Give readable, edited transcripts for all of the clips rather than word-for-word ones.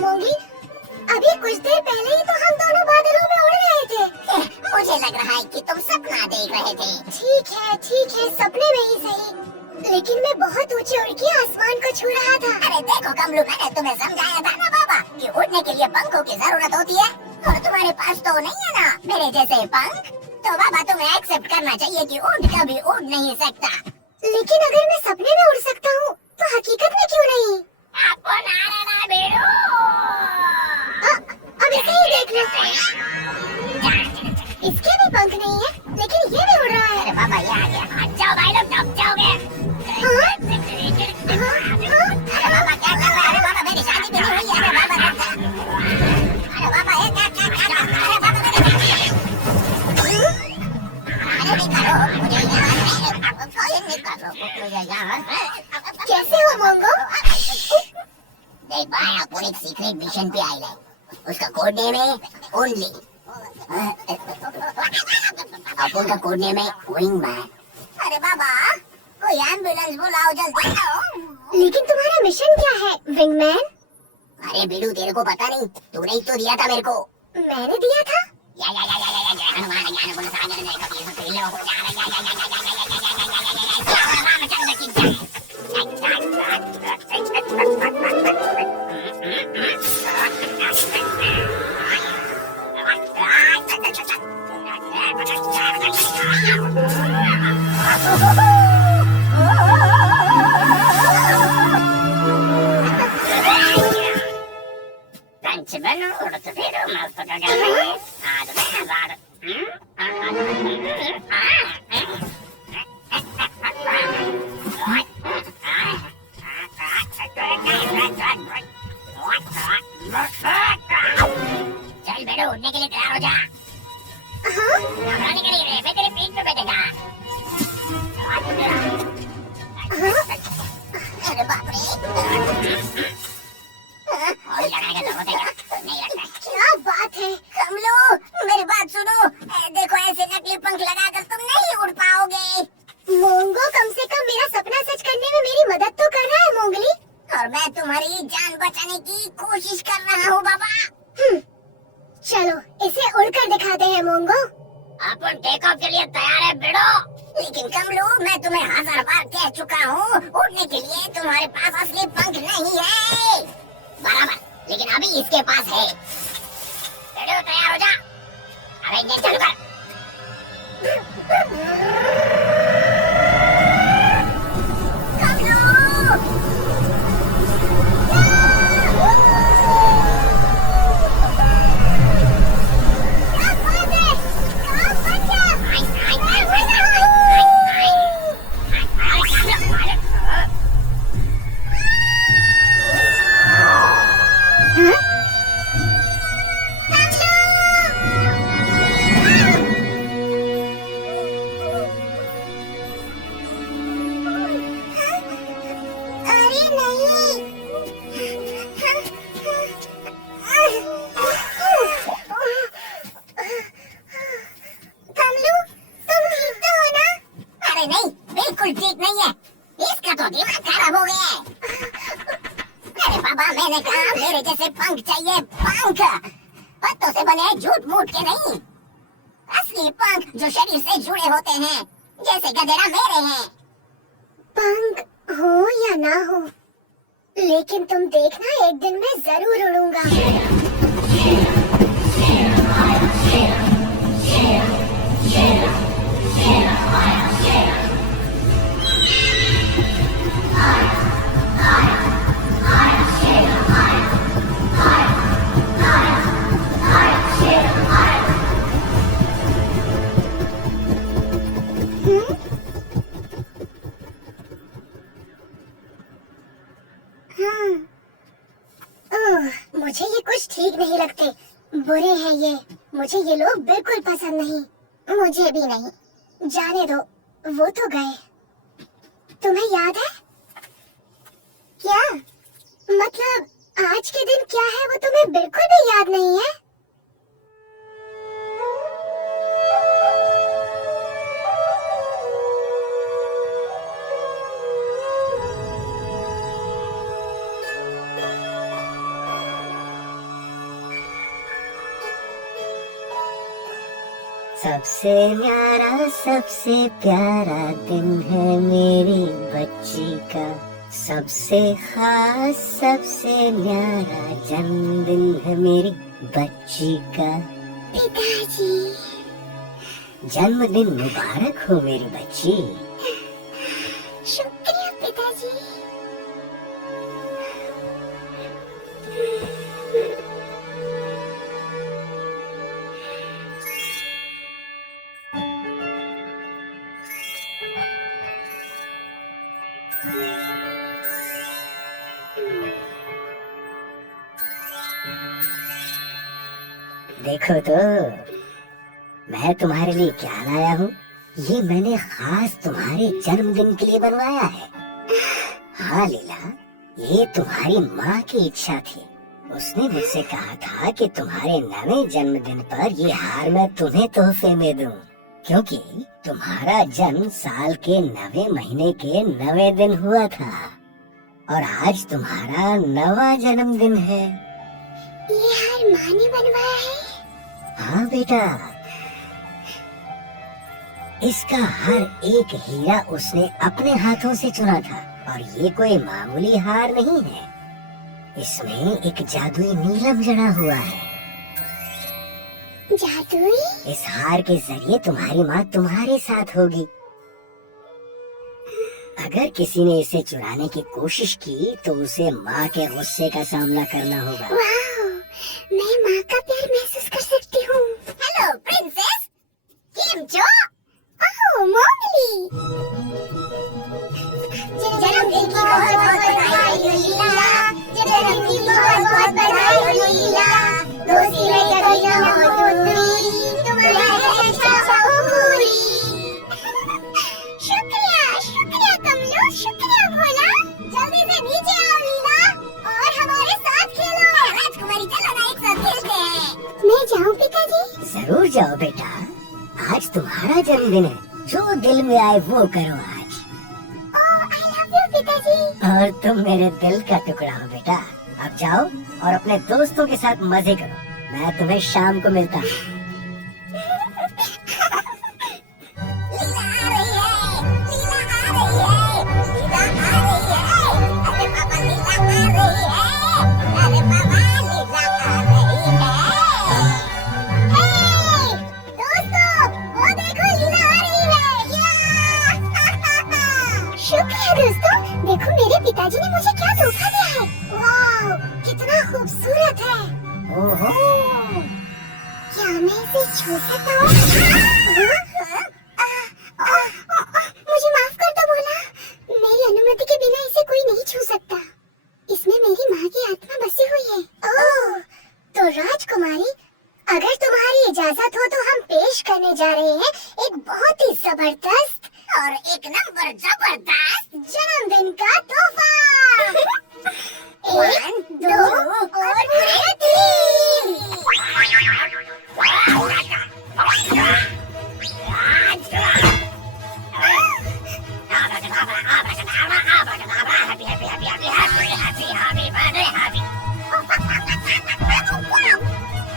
मोंगली? अभी कुछ देर पहले ही तो हम दोनों बादलों में उड़ रहे थे। मुझे लग रहा है कि तुम सपना देख रहे थे। ठीक है, सपने में ही सही, लेकिन मैं बहुत ऊंचे उड़ के आसमान को छू रहा था। अरे देखो कमलू, मैंने तुम्हें समझाया था ना बाबा कि उड़ने के लिए पंखों की जरूरत होती है, और तुम्हारे पास तो नहीं है ना मेरे जैसे पंख। तो बाबा तुम्हें एक्सेप्ट करना चाहिए कि ऊंट कभी उड़ नहीं सकता। लेकिन अगर मैं सपने में उड़ सकता हूँ तो हकीकत में क्यों नहीं? आपको नारायण बेड़ो। अब इसे ही देख लो, इसके भी पंख नहीं है, लेकिन ये भी उड़ रहा है। अरे बाबा ये आ गया, हट जाओ भाई लोग, दब जाओगे। अरे बाबा क्या कर रहा है? अरे बाबा मेरी शादी भी नहीं हुई है। अरे बाबा अरे बाबा ये क्या क्या क्या अरे बाबा अरे निकालो मुझे यहाँ, मुझे यहाँ। कैसे हो मोंगो? देख भाई अपन एक सीक्रेट मिशन पे आए हैं, उसका कोड नेम है ओनली। अपन का कोड नेम है विंग मैन। अरे बाबा कोई एम्बुलेंस बुलाओ जल्दी आओ। लेकिन तुम्हारा मिशन क्या है विंगमैन? अरे बेडू तेरे को पता नहीं, तूने ही तो दिया था मेरे को। मैंने दिया था? या हनुमान ज्ञान गुण सागर ने कभी सुन लो रामचंद्र की जय। चल बेटो उड़ने के लिए तैयार हो जा। घबराने के लिए मैं तेरे पीठ पे बैठेगा। अरे बाप रे, और लगाएगा जरूरत है क्या? नहीं लगता है। क्या बात है? कमलो मेरी बात सुनो, देखो ऐसे नकली पंख लगाकर तुम नहीं उड़ पाओगे। मोंगो कम से कम मेरा सपना सच करने में मेरी मदद तो कर रहा है मोंगली। और मैं तुम्हारी जान बचाने की कोशिश कर रहा हूँ बाबा। चलो इसे उड़कर दिखाते हैं मोंगो। अपन टेक ऑफ के लिए तैयार है बेड़ो। लेकिन कमलू मैं तुम्हें 1000 बार कह चुका हूँ, उड़ने के लिए तुम्हारे पास असली पंख नहीं है। बराबर, लेकिन अभी इसके पास है। बेड़ो तैयार हो जा, अब इंजन चालू कर। ठीक नहीं है, इसका तो दिमाग खराब हो गया है। अरे बाबा मैंने कहा मेरे जैसे पंख चाहिए, पंख पत्तों से बने, झूठ मूठ के नहीं। असली पंख जो शरीर से जुड़े होते हैं, जैसे गधेड़ा मेरे हैं। पंख हो या ना हो, लेकिन तुम देखना एक दिन मैं जरूर उड़ूंगा। मुझे ये कुछ ठीक नहीं लगते, बुरे हैं ये। मुझे ये लोग बिल्कुल पसंद नहीं। मुझे भी नहीं। जाने दो, वो तो गए। तुम्हें याद है क्या? मतलब आज के दिन क्या है वो तुम्हें बिल्कुल भी याद नहीं है? सबसे न्यारा सबसे प्यारा दिन है मेरी बच्ची का, सबसे खास सबसे न्यारा जन्मदिन है मेरी बच्ची का। पिताजी। जन्मदिन मुबारक हो मेरी बच्ची। शुक्रिया पिताजी। देखो तो मैं तुम्हारे लिए क्या लाया हूँ। ये मैंने खास तुम्हारे जन्मदिन के लिए बनवाया है। हाँ लीला, ये तुम्हारी माँ की इच्छा थी। उसने मुझसे कहा था कि तुम्हारे नवे जन्मदिन पर ये हार मैं तुम्हें तोहफे में दूं, क्योंकि तुम्हारा जन्म साल के 9वें महीने के 9वें दिन हुआ था और आज तुम्हारा 9वां जन्मदिन है। ये हार माँ ने बनवाया है? हाँ बेटा, इसका हर एक हीरा उसने अपने हाथों से चुना था और ये कोई मामूली हार नहीं है। इसमें एक जादुई नीलम जड़ा हुआ है। जादुई? इस हार के जरिए तुम्हारी माँ तुम्हारे साथ होगी। अगर किसी ने इसे चुराने की कोशिश की तो उसे माँ के गुस्से का सामना करना होगा। वाह, मैं माँ का प्यार महसूस कर सकती हूँ। हेलो प्रिंसेस, केम छो? ओह मोगली, जन्मदिन की बहुत बहुत बधाई हो लीला, जन्मदिन की बहुत बहुत बधाई हो लीला, दोस्ती में कभी न हो दूरी, तुम्हारी हमेशा हो पूरी। शुक्रिया शुक्रिया कमलो, शुक्रिया भोला। जल्दी से नीचे आओ लीला और हमारे साथ खेलो। राजकुमारी चलो ना, एक साथ खेलते हैं। मैं जाऊँ पिताजी? जरूर जाओ बेटा, आज तुम्हारा जन्मदिन है। जो दिल में आए वो करो आज। आई लव यू पिताजी। और तुम मेरे दिल का टुकड़ा हो बेटा। अब जाओ और अपने दोस्तों के साथ मजे करो। मैं तुम्हें शाम को मिलता हूँ। लीला आ रही है, लीला आ रही है, लीला आ रही है। अरे पापा लीला आ रही है, अरे पापा लीला आ रही है। हे दोस्तों, वो देखो लीला आ रही है। शुक्रिया दोस्तों, देखो मेरे पिताजी ने मुझे क्या तोहफा दिया है। वाह, कितना खूबसूरत है। ओहो, क्या मैं इसे छू सकता हूँ? मुझे माफ कर दो भोला, मेरी अनुमति के बिना इसे कोई नहीं छू सकता। इसमें मेरी माँ की आत्मा बसी हुई है। ओह, तो राजकुमारी, अगर तुम्हारी इजाजत हो तो हम पेश करने जा रहे हैं एक बहुत ही जबरदस्त और एक नंबर जबरदस्त जन्मदिन का तोहफा। 1, 2 और 3।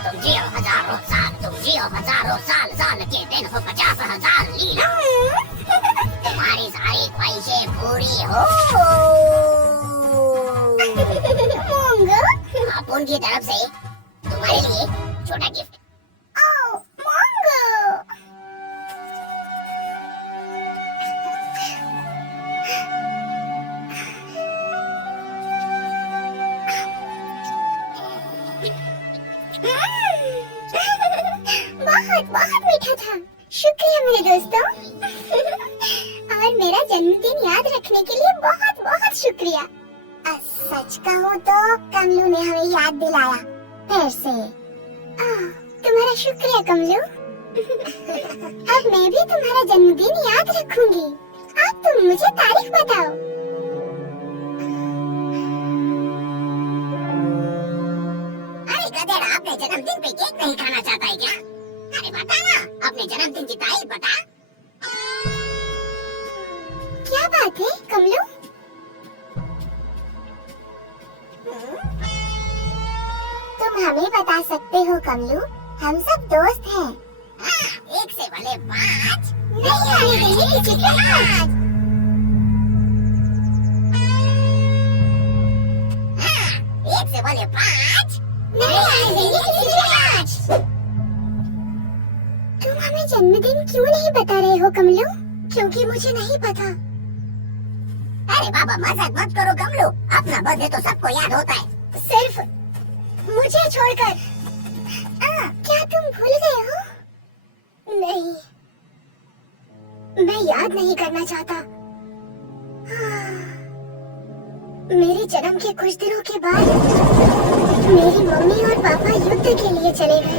तुम जियो हजारों साल, तुम जियो हजारों साल, साल के दिन हो 50,000 लीला। तुम्हारी सारी ख्वाहिशें पूरी हो। मोंगो, आप उनकी तरफ से तुम्हारे लिए छोटा गिफ्ट। ओह मोंगो। बहुत बहुत मीठा था। शुक्रिया मेरे दोस्तों। और मेरा जन्मदिन याद रखने के लिए बहुत बहुत शुक्रिया। सच कहूँ तो कमलू ने हमें याद दिलाया फिर से। तुम्हारा शुक्रिया कमलू। अब मैं भी तुम्हारा जन्मदिन याद रखूंगी। अब तुम मुझे तारीख बताओ। अरे गधेड़ा, अपने जन्मदिन पे केक नहीं खाना चाहता है क्या? अरे बता ना, अपने जन्मदिन की तारीख बता। क्या बात है कमलू? तुम हमें बता सकते हो कमलू, हम सब दोस्त हैं। हाँ, 1 से भले 5 नहीं आने देंगे किसी के हाथ। हाँ, 1 से भले 5 नहीं आने देंगे किसी के हाथ। तुम हमें जन्मदिन क्यों नहीं बता रहे हो कमलू? क्योंकि मुझे नहीं पता। अरे बाबा मजाक मत करो कमलू, अपना बर्थडे तो सबको याद होता है। सिर्फ मुझे छोड़कर। क्या तुम भूल गए हो? नहीं, मैं याद नहीं करना चाहता। मेरे जन्म के कुछ दिनों के बाद मेरी मम्मी और पापा युद्ध के लिए चले गए।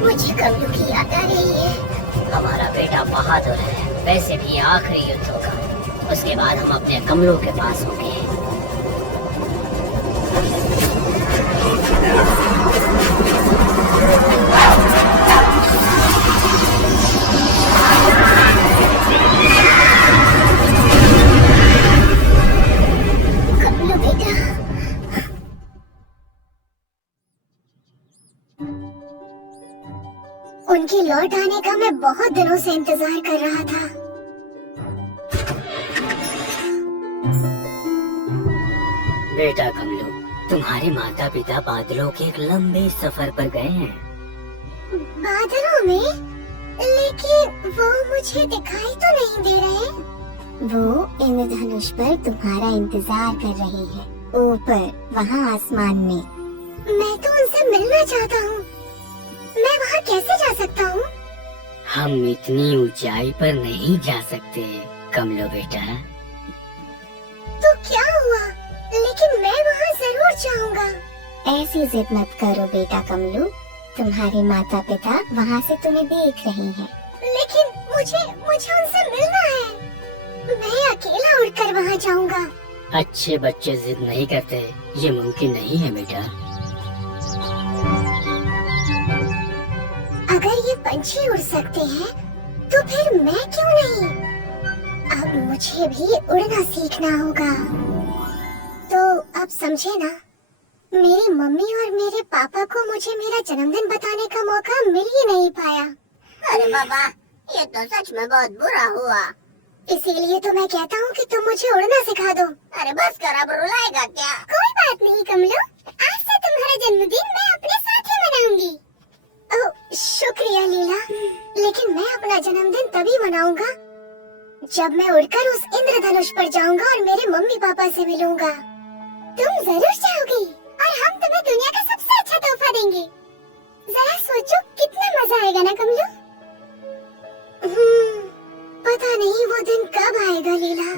मुझे कमलू की याद आ रही है। हमारा बेटा बहादुर है, वैसे भी आखिरी युद्ध होगा, उसके बाद हम अपने कमलों के पास होंगे। कमलू बेटा, उनके लौट आने का मैं बहुत दिनों से इंतजार कर रहा था। बेटा कमलू, तुम्हारे माता पिता बादलों के एक लंबे सफर पर गए हैं। बादलों में? लेकिन वो मुझे दिखाई तो नहीं दे रहे। वो इंद्रधनुष पर तुम्हारा इंतजार कर रही है, ऊपर वहाँ आसमान में। मैं तो उनसे मिलना चाहता हूँ। मैं वहाँ कैसे जा सकता हूँ? हम इतनी ऊंचाई पर नहीं जा सकते कमलो बेटा। तो क्या हुआ? लेकिन मैं वहाँ जरूर जाऊँगा। ऐसी जिद मत करो बेटा कमलू, तुम्हारे माता पिता वहाँ से तुम्हें देख रहे हैं। लेकिन मुझे उनसे मिलना है। मैं अकेला उड़कर वहाँ जाऊँगा। अच्छे बच्चे जिद नहीं करते, ये मुमकिन नहीं है बेटा। अगर ये पंछी उड़ सकते हैं, तो फिर मैं क्यों नहीं? अब मुझे भी उड़ना सीखना होगा। तो अब समझे ना, मेरी मम्मी और मेरे पापा को मुझे मेरा जन्मदिन बताने का मौका मिल ही नहीं पाया। अरे बाबा, ये तो सच में बहुत बुरा हुआ। इसीलिए तो मैं कहता हूँ कि तुम मुझे उड़ना सिखा दो। अरे बस कर, अब रुलाएगा क्या? कोई बात नहीं कमलो, आज से तुम्हारा जन्मदिन मैं अपने साथ ही मनाऊंगी। ओह शुक्रिया लीला, लेकिन मैं अपना जन्मदिन तभी मनाऊंगा जब मैं उड़कर उस इंद्रधनुष पर जाऊंगा और मेरे मम्मी पापा से मिलूंगा। तुम जरूर जाओगी और हम तुम्हें दुनिया का सबसे अच्छा तोहफा देंगे। जरा सोचो कितना मजा आएगा ना कमलो। पता नहीं वो दिन कब आएगा लीला,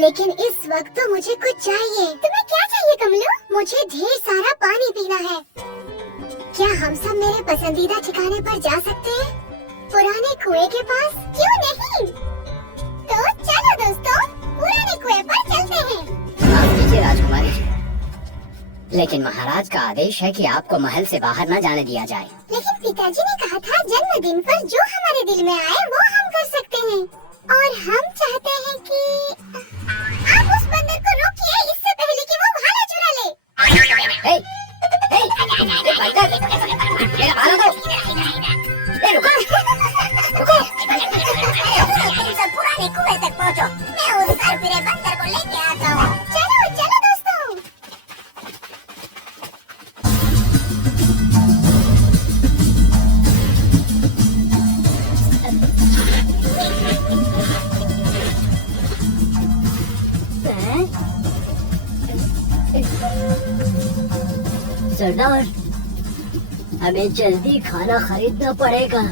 लेकिन इस वक्त तो मुझे कुछ चाहिए। तुम्हें क्या चाहिए कमलो? मुझे ढेर सारा पानी पीना है। क्या हम सब मेरे पसंदीदा ठिकाने पर जा सकते हैं? पुराने कुएं के पास? क्यों नहीं? तो चलो दोस्तों, पुराने कुएं पर चलते हैं। माफ कीजिए राजकुमारी जी, लेकिन महाराज का आदेश है कि आपको महल से बाहर न जाने दिया जाए। लेकिन पिताजी ने कहा था जन्मदिन पर जो हमारे दिल में आए वो हम कर सकते हैं, और हम चाहते हैं कि आप उस बंदर को रोकिए इससे पहले कि वो भाला चुरा ले। हे, बंदर, मेरा भाला दो। रुको, रुको। तुम सब पुराने कुएं तक पहुँचो, मैं उस सर फिरे बंदर को लेके आता हूँ। चलो चलो दोस्तों। सरदार, हमें जल्दी खाना खरीदना पड़ेगा।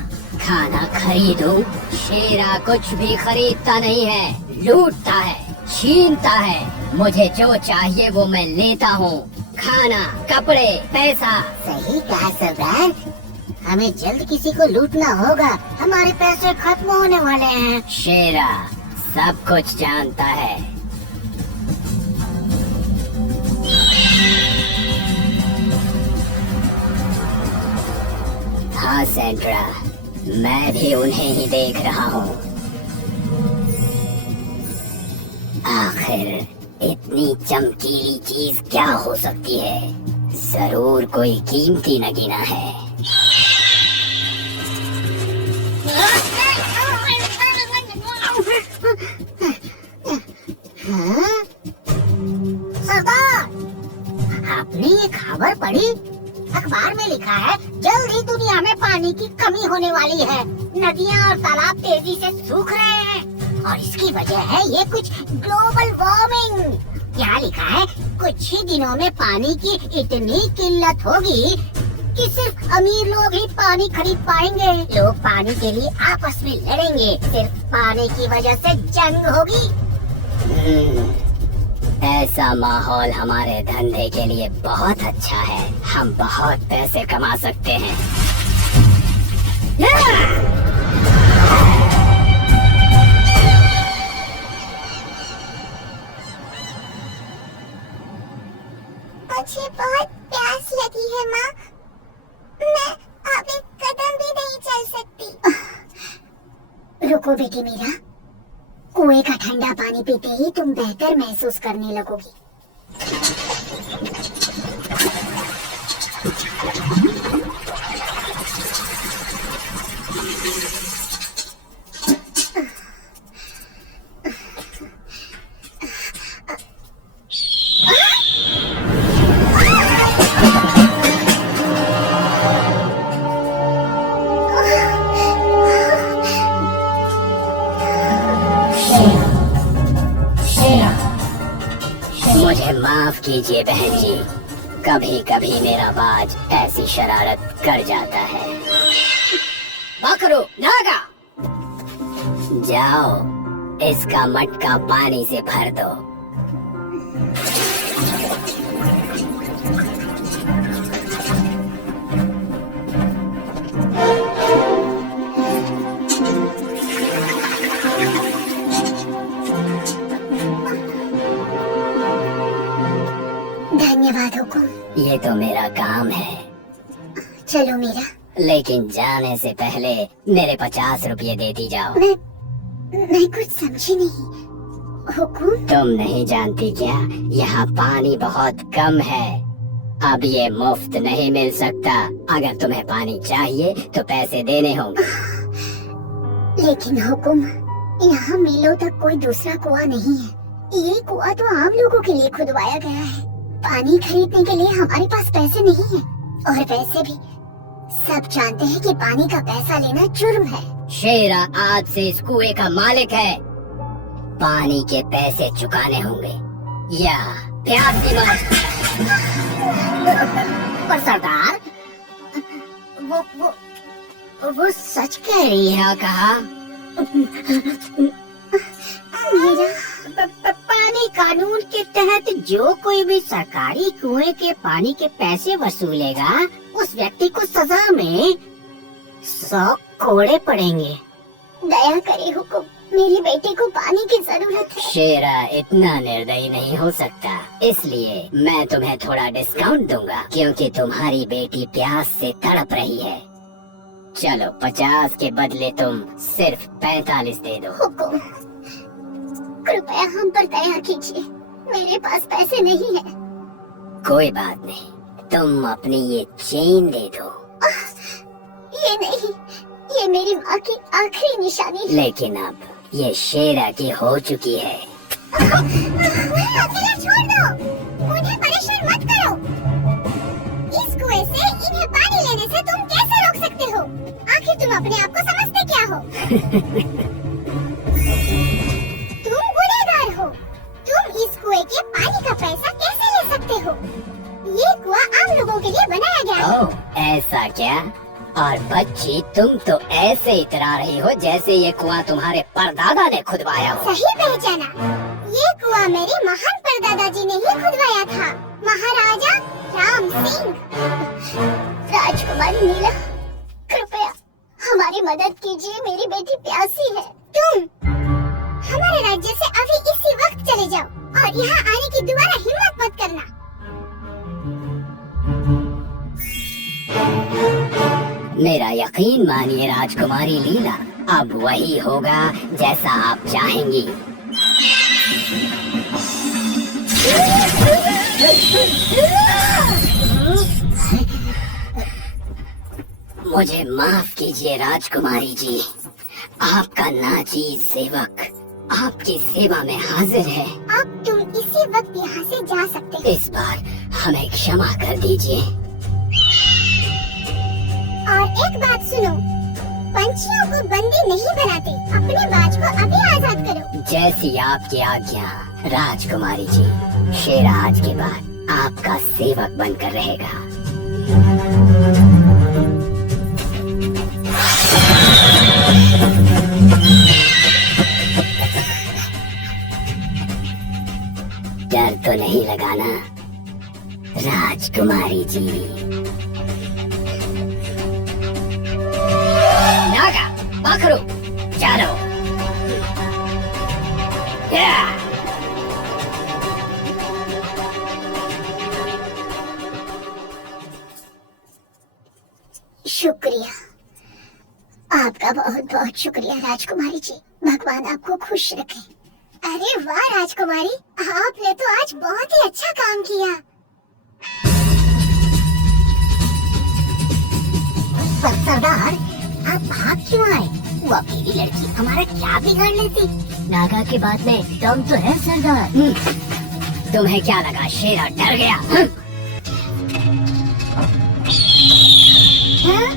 खाना खरीदो? शेरा कुछ भी खरीदता नहीं है, लूटता है, छीनता है। मुझे जो चाहिए वो मैं लेता हूँ, खाना, कपड़े, पैसा। सही कहा सरदार, हमें जल्द किसी को लूटना होगा, हमारे पैसे खत्म होने वाले हैं। शेरा सब कुछ जानता है। हाँ सेंड्रा, मैं भी उन्हें ही देख रहा हूँ। आखिर इतनी चमकीली चीज क्या हो सकती है? जरूर कोई कीमती नगीना है। सरदार, आपने ये खबर पढ़ी? अखबार में लिखा है जल्द ही दुनिया में पानी की कमी होने वाली है। नदियाँ और तालाब तेजी से सूख रहे हैं और इसकी वजह है ये कुछ ग्लोबल वार्मिंग। यहाँ लिखा है कुछ ही दिनों में पानी की इतनी किल्लत होगी कि सिर्फ अमीर लोग ही पानी खरीद पाएंगे। लोग पानी के लिए आपस में लड़ेंगे, सिर्फ पानी की वजह से जंग होगी। ऐसा माहौल हमारे धंधे के लिए बहुत अच्छा है। हम बहुत पैसे कमा सकते हैं। मुझे बहुत प्यास लगी है माँ। मैं अब एक कदम भी नहीं चल सकती। रुको बेटी मीरा, कुएं का ठंडा पानी पीते ही तुम बेहतर महसूस करने लगोगी। मुझे माफ कीजिए बहन जी, कभी कभी मेरा बाज ऐसी शरारत कर जाता है। बकरू नागा, जाओ, इसका मटका पानी से भर दो। धन्यवाद हुकुम। ये तो मेरा काम है। चलो मीरा। लेकिन जाने से पहले मेरे 50 रुपये देती जाओ। मैं कुछ समझी नहीं। हुकुम? तुम नहीं जानती क्या? यहाँ पानी बहुत कम है। अब ये मुफ्त नहीं मिल सकता। अगर तुम्हें पानी चाहिए तो पैसे देने होंगे। लेकिन हुकुम, यहाँ मीलों तक कोई दूसरा कुआं नहीं है। ये कुआं तो आम लोगों के लिए खुदवाया गया है। पानी खरीदने के लिए हमारे पास पैसे नहीं है। और वैसे भी सब जानते हैं कि पानी का पैसा लेना जुर्म है। शेरा आज से इस कुएं का मालिक है। पानी के पैसे चुकाने होंगे या प्यासी मौत। पर सरदार, वो सच कह रही है। कहा मेरा पानी कानून के तहत जो कोई भी सरकारी कुएं के पानी के पैसे वसूलेगा, उस व्यक्ति को सजा में 100 कोड़े पड़ेंगे। दया करे हुकुम, मेरी बेटी को पानी की जरूरत है। शेरा इतना निर्दयी नहीं हो सकता, इसलिए मैं तुम्हें थोड़ा डिस्काउंट दूंगा, क्योंकि तुम्हारी बेटी प्यास से तड़प रही है। चलो, 50 के बदले तुम सिर्फ 45 दे दो। हुकुम, कृपया हम पर दया कीजिए। मेरे पास पैसे नहीं है। कोई बात नहीं, तुम अपनी ये चेन दे दो। ये नहीं, ये मेरी माँ की आखिरी निशानी है। लेकिन अब ये शेरा की हो चुकी है। छोड़ दो, मुझे परेशान मत करो। इस कुएं से इन्हें पानी लेने से तुम कैसे रोक सकते हो? आखिर तुम अपने आप को समझते क्या हो? तुम गुनहगार हो। तुम इस कुएं के पानी का पैसा कैसे ले सकते हो? ये कुआं आम लोगों के लिए बनाया गया है। ओह, ऐसा क्या? और बच्ची, तुम तो ऐसे इतरा रही हो जैसे ये कुआं तुम्हारे परदादा ने खुदवाया हो। सही पहचाना, ये कुआं मेरे महान परदादा जी ने ही खुदवाया था, महाराजा राम सिंह। राजकुमारी नीला, कृपया हमारी मदद कीजिए। मेरी बेटी प्यासी है। तुम हमारे राज्य से अभी इसी वक्त चले जाओ और यहाँ आने की दोबारा हिम्मत मत करना। मेरा यकीन मानिए राजकुमारी लीला, अब वही होगा जैसा आप चाहेंगी। मुझे माफ कीजिए राजकुमारी जी, आपका नाचीज सेवक आपकी सेवा में हाजिर है। अब तुम इसी वक्त यहाँ से जा सकते हो। इस बार हमें क्षमा कर दीजिए। और एक बात सुनो, पंछियों को बंदी नहीं बनाते। अपने बाज को अभी आजाद करो। जैसी आपकी आज्ञा राजकुमारी जी। शेरा आज के बाद आपका सेवक बनकर रहेगा। डर तो नहीं लगाना राजकुमारी जी। नागा, पकड़ो, चलो। शुक्रिया, आपका बहुत बहुत शुक्रिया राजकुमारी जी। भगवान आपको खुश रखे। अरे वाह राजकुमारी, आपने तो आज बहुत ही अच्छा काम किया। सरदार, आप भाग क्यों आए? वो अकेली लड़की हमारा क्या बिगाड़ लेती? नागा की बात में दम तो है सरदार। तुम्हें क्या लगा शेरा डर गया? हाँ?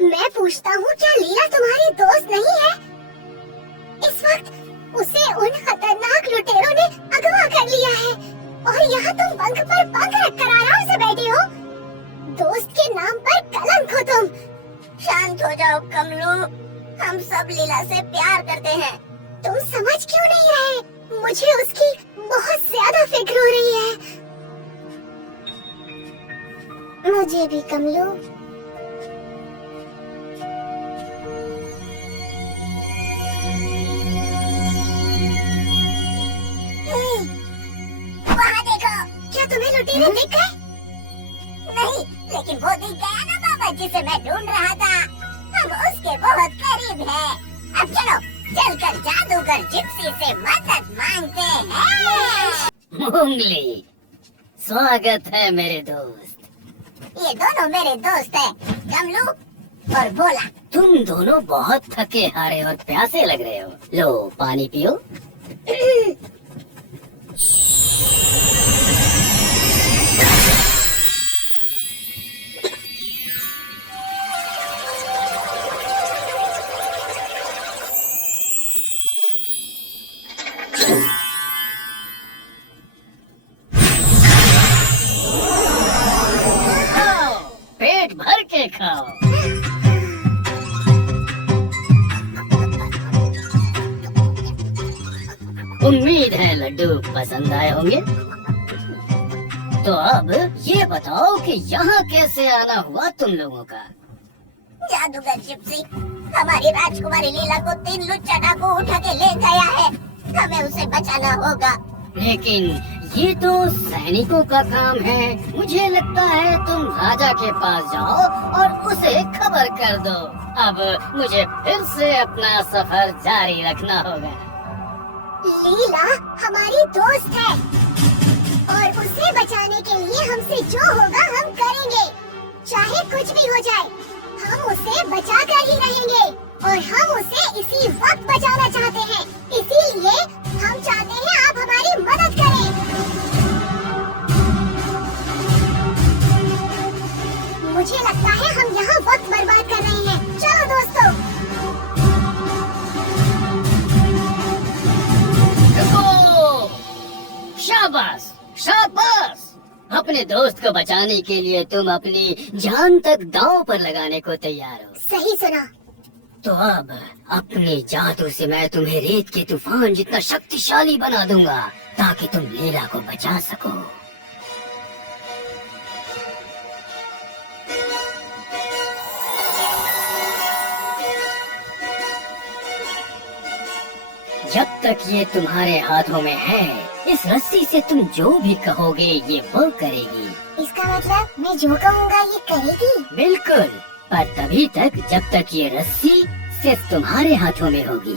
मैं पूछता हूँ, क्या लीला तुम्हारी दोस्त नहीं है? इस वक्त उसे उन खतरनाक लुटेरों ने अगवा कर लिया है और यहाँ तुम पंख पर पंख रखकर आराम से बैठे हो। दोस्त के नाम पर कलंक हो तुम। शांत हो जाओ कमलू, हम सब लीला से प्यार करते हैं। तुम समझ क्यों नहीं रहे? मुझे उसकी बहुत ज्यादा फिक्र हो रही है। मुझे भी कमलू। तुम्हें लुटेरे दिख गए? नहीं, लेकिन वो दिख गया ना बाबा जिसे मैं ढूंढ रहा था। हम उसके बहुत करीब हैं। अब चलो चलकर जादूगर जिप्सी से मदद मांगते हैं। मोंगली, स्वागत है मेरे दोस्त। ये दोनों मेरे दोस्त हैं, गमलू और भोला। तुम दोनों बहुत थके हारे और प्यासे लग रहे हो। लो पानी पियो। खाओ, पेट भर के खाओ। उम्मीद है लड्डू पसंद आए होंगे। तो अब ये बताओ कि यहाँ कैसे आना हुआ तुम लोगों का? जादूगर जिप्सी हमारी राजकुमारी लीला को 3 लुच्चा डाकू उठा के ले गया है। हमें उसे बचाना होगा। लेकिन ये तो सैनिकों का काम है। मुझे लगता है तुम राजा के पास जाओ और उसे खबर कर दो। अब मुझे फिर से अपना सफर जारी रखना होगा। लीला हमारी दोस्त है और उसे बचाने के लिए हमसे जो होगा हम करेंगे। चाहे कुछ भी हो जाए, हम उसे बचा कर ही रहेंगे और हम उसे इसी वक्त बचाना चाहते हैं। इसीलिए हम चाहते हैं आप हमारी मदद करें। मुझे लगता है हम यहाँ वक्त बर्बाद कर रहे हैं। चलो दोस्तों। रुको! शाबाश, शाबाश! अपने दोस्त को बचाने के लिए तुम अपनी जान तक दांव पर लगाने को तैयार हो। सही सुना। तो अब अपने जादू से मैं तुम्हें रेत के तूफान जितना शक्तिशाली बना दूंगा ताकि तुम लीला को बचा सको। जब तक ये तुम्हारे हाथों में है, इस रस्सी से तुम जो भी कहोगे ये वो करेगी। इसका मतलब मैं जो कहूँगा ये करेगी? बिल्कुल, पर तभी तक जब तक ये रस्सी सिर्फ तुम्हारे हाथों में होगी।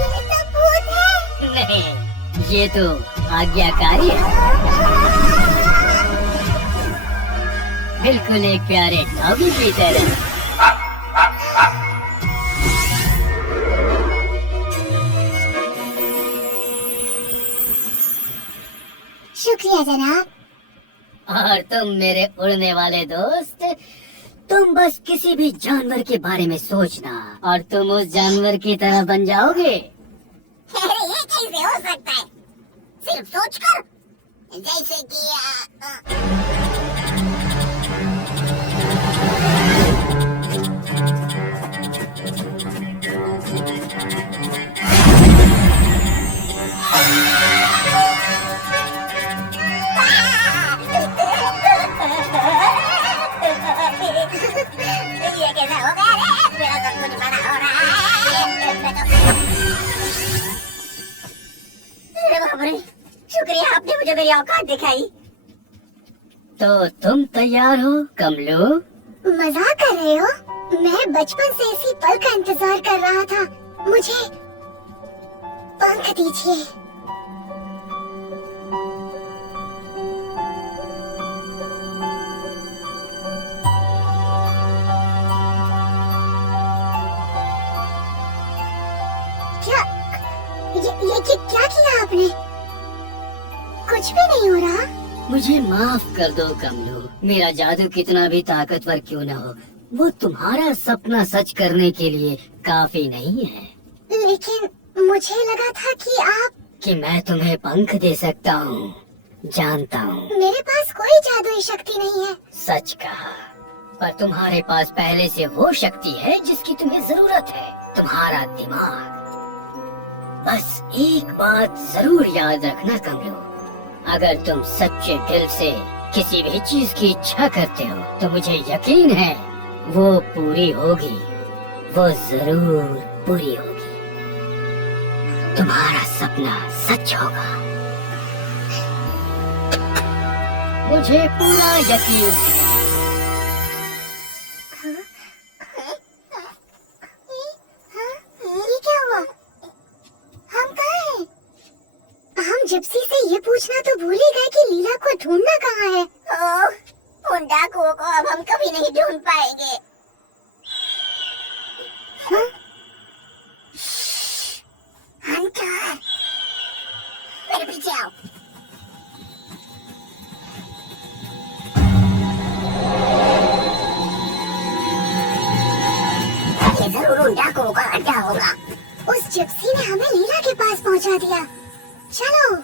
ये तो भूत है। नहीं, ये तो आज्ञाकारी है। बिल्कुल एक प्यारे डॉगी की तरह। शुक्रिया जनाब। और तुम मेरे उड़ने वाले दोस्त, तुम बस किसी भी जानवर के बारे में सोचना और तुम उस जानवर की तरह बन जाओगे। अरे ये कैसे हो सकता है? सिर्फ सोचकर, जैसे कि ये कैसा हो गया रे? मेरा सब कुछ बड़ा हो रहा है। अरे बाप रे, शुक्रिया आपने मुझे मेरी औकात दिखाई। तो तुम तैयार हो कमलू? मजाक कर रहे हो? मैं बचपन से इसी पल का इंतजार कर रहा था। मुझे पंख दीजिए। क्या ये क्या किया आपने? कुछ भी नहीं हो रहा। मुझे माफ कर दो कमलू। मेरा जादू कितना भी ताकतवर क्यों न हो, वो तुम्हारा सपना सच करने के लिए काफी नहीं है। लेकिन मुझे लगा था कि मैं तुम्हें पंख दे सकता हूँ। जानता हूँ मेरे पास कोई जादुई शक्ति नहीं है। सच कहा, पर तुम्हारे पास पहले से वो शक्ति है जिसकी तुम्हें जरूरत है, तुम्हारा दिमाग। बस एक बात जरूर याद रखना कमलू, अगर तुम सच्चे दिल से किसी भी चीज की इच्छा करते हो तो मुझे यकीन है वो पूरी होगी, वो जरूर पूरी होगी। तुम्हारा सपना सच होगा, मुझे पूरा यकीन है। ये क्या हुआ? हम कहाँ हैं? हम जिप्सी से ये पूछना तो भूल ही गए कि लीला को ढूंढना कहाँ है। ओह, उन डाकुओं को अब हम कभी नहीं ढूंढ पाएंगे। हाँ? हंटर, मेरे पीछे आओ। ये जरूर उन डाकुओं का अड्डा होगा। उस जिप्सी ने हमें लीला के पास पहुंचा दिया। चलो।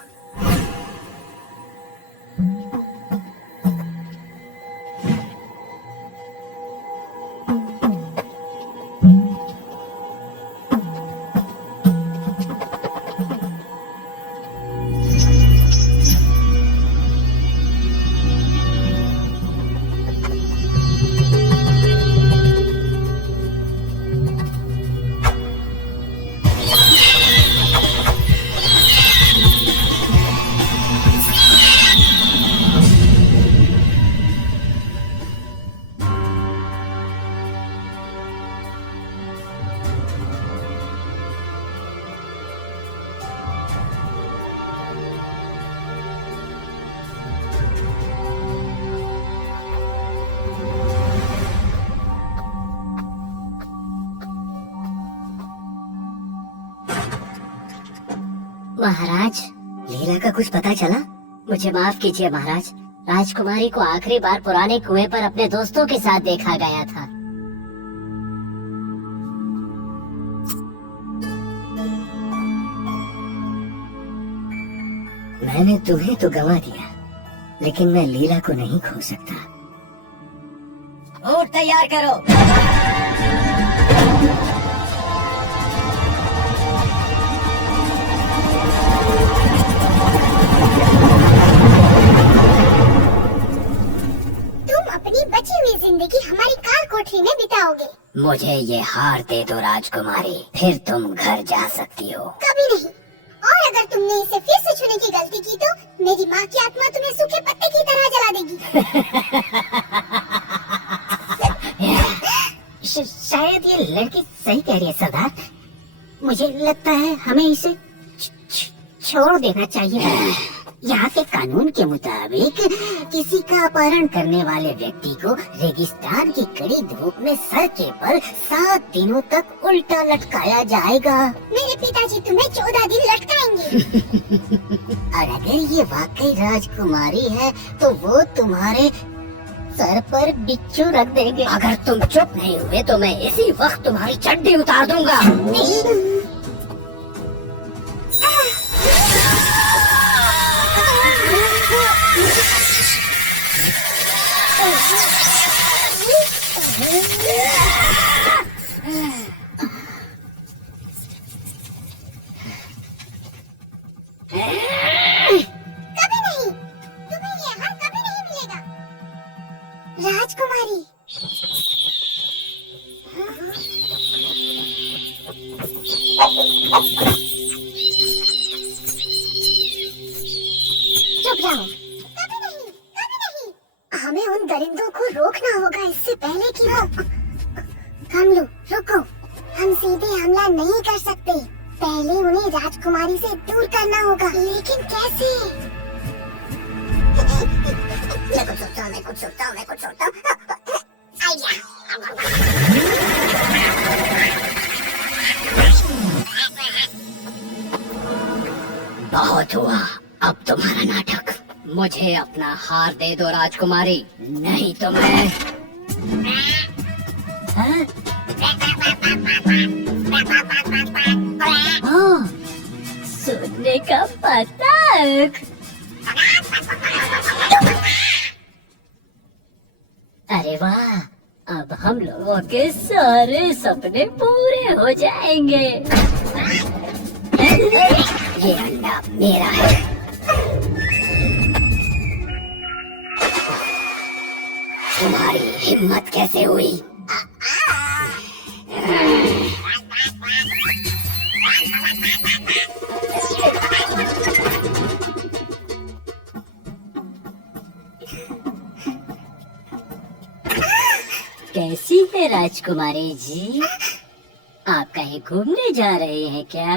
महाराज, लीला का कुछ पता चला? मुझे माफ कीजिए महाराज, राजकुमारी को आखिरी बार पुराने कुएं पर अपने दोस्तों के साथ देखा गया था। मैंने तुम्हें तो गंवा दिया, लेकिन मैं लीला को नहीं खो सकता। ऊँट तैयार करो। अपनी बची हुई जिंदगी हमारी कार कोठरी में बिताओगे। मुझे ये हार दे दो राजकुमारी, फिर तुम घर जा सकती हो। कभी नहीं। और अगर तुमने इसे फिर से छूने की गलती की तो मेरी माँ की आत्मा तुम्हें सूखे पत्ते की तरह जला देगी। शायद ये लड़की सही कह रही है सरदार। मुझे लगता है हमें इसे छोड़ देना चाहिए। यहाँ के कानून के मुताबिक किसी का अपहरण करने वाले व्यक्ति को रेगिस्तान की कड़ी धूप में सड़के पर 7 दिनों तक उल्टा लटकाया जाएगा। मेरे पिताजी तुम्हें 14 दिन लटकाएंगे। और अगर ये वाकई राजकुमारी है तो वो तुम्हारे सर पर बिच्छू रख देंगे। अगर तुम चुप नहीं हुए तो मैं इसी वक्त तुम्हारी चड्डी उतार दूंगा। कभी नहीं, तुम्हें ये हार कभी नहीं मिलेगा राजकुमारी। चुप रहो। कभी नहीं, कभी नहीं। हमें उन दरिंदों को रोकना होगा इससे पहले कि वो। कमलू रुको, हम सीधे हमला नहीं कर सकते। पहले उन्हें राजकुमारी से दूर करना होगा। लेकिन कैसे? मैं कुछ सोचता हूँ। आइडिया। बहुत हुआ, अब तुम्हारा नाटक। मुझे अपना हार दे दो राजकुमारी, नहीं तो मैं। हाँ? ओह, सोने का पतंग। अरे वाह, अब हम लोगों के सारे सपने पूरे हो जाएंगे। ये अंडा मेरा है। तुम्हारी हिम्मत कैसे हुई राजकुमारी जी, आप कहीं घूमने जा रहे हैं क्या?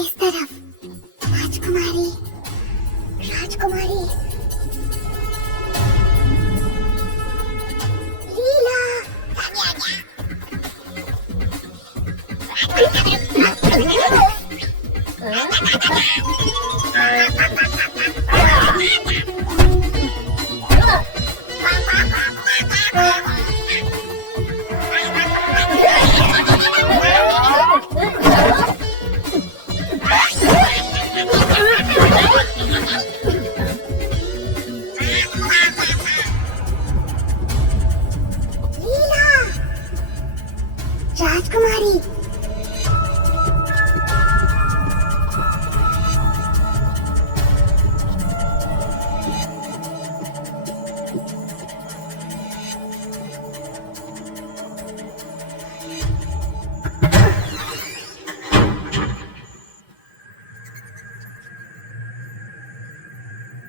इस तरफ राजकुमारी, राजकुमारी लीला। लीला, राजकुमारी।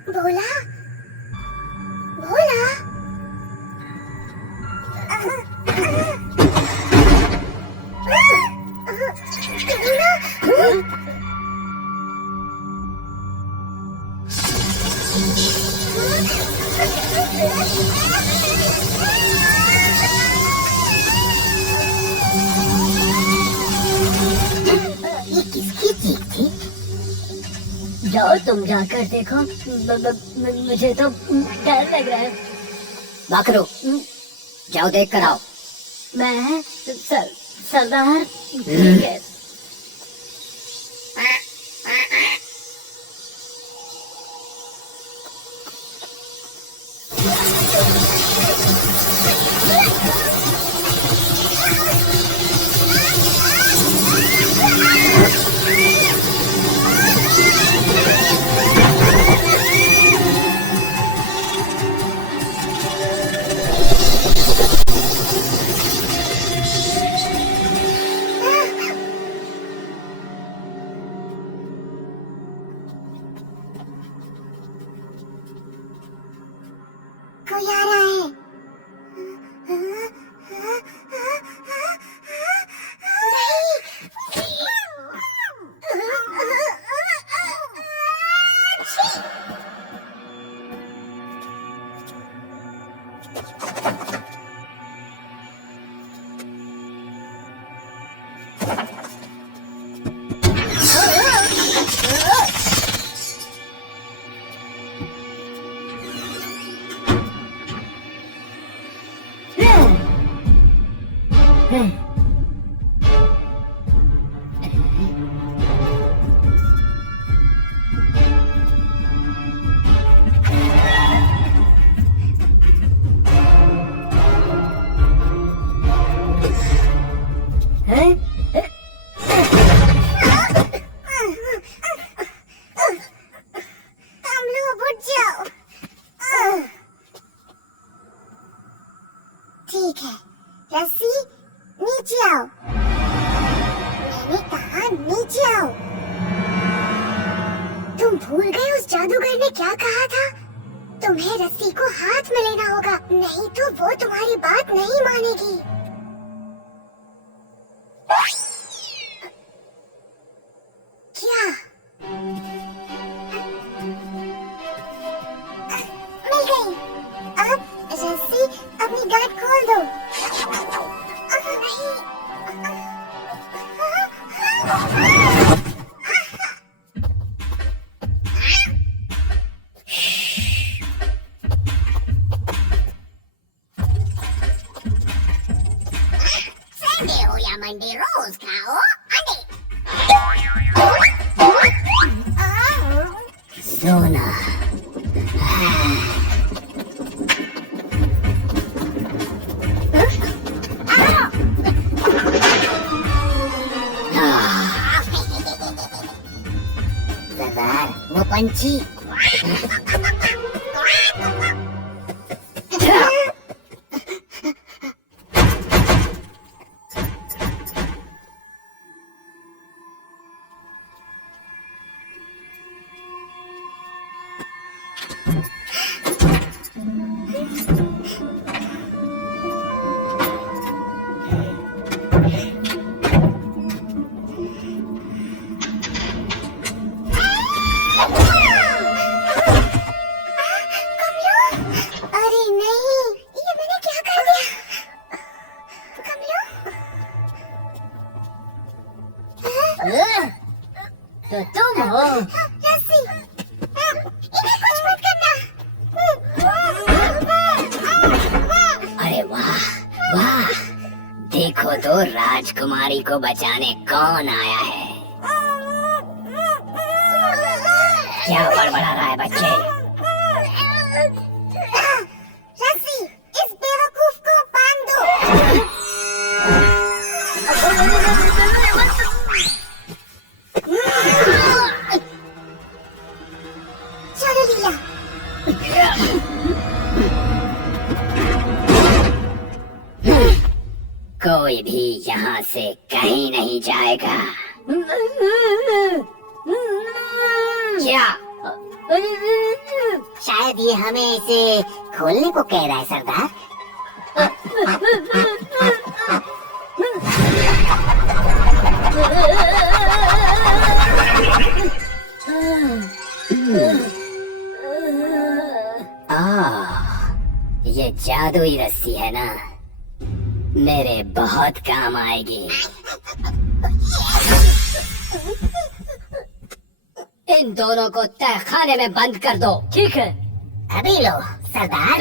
भोला, भोला। ये किसकी चीख थी? जाओ तुम जाकर देखो, मुझे तो डर लग रहा है। बकरू, जाओ देख कर आओ। मैं सरदार, ठीक है। कोई आ रहा है। तुम लोग उठ जाओ। ठीक है, रस्सी नीचे आओ। मैंने कहा नीचे आओ। तुम भूल गए उस जादूगर ने क्या कहा था? तुम्हें रस्सी को हाथ में लेना होगा, नहीं तो वो तुम्हारी बात नहीं मानेगी। क्या? मिल गई। अब रस्सी अपनी गांठ खोल दो। नहीं। संडे हो या मंडे, रोज खाओ अंडे। सोना। सरदार, वो पंछी। अरे नहीं, ये मैंने क्या कर दिया? कमलो? तो तुम हो? रस्सी, इन्हें कुछ मत करना। अरे वाह वाह, देखो तो राजकुमारी को बचाने कौन आया है। क्या बड़बड़ा रहा है बच्चे? रस्सी, इस बेवकूफ को बांध दो। चलो लीला। कोई भी यहाँ से कहीं नहीं जाएगा। क्या? शायद ये हमें इसे खोलने को कह रहा है सरदार। ये जादुई रस्सी है ना, मेरे बहुत काम आएगी। इन दोनों को तहखाने में बंद कर दो। ठीक है, अभी लो सरदार।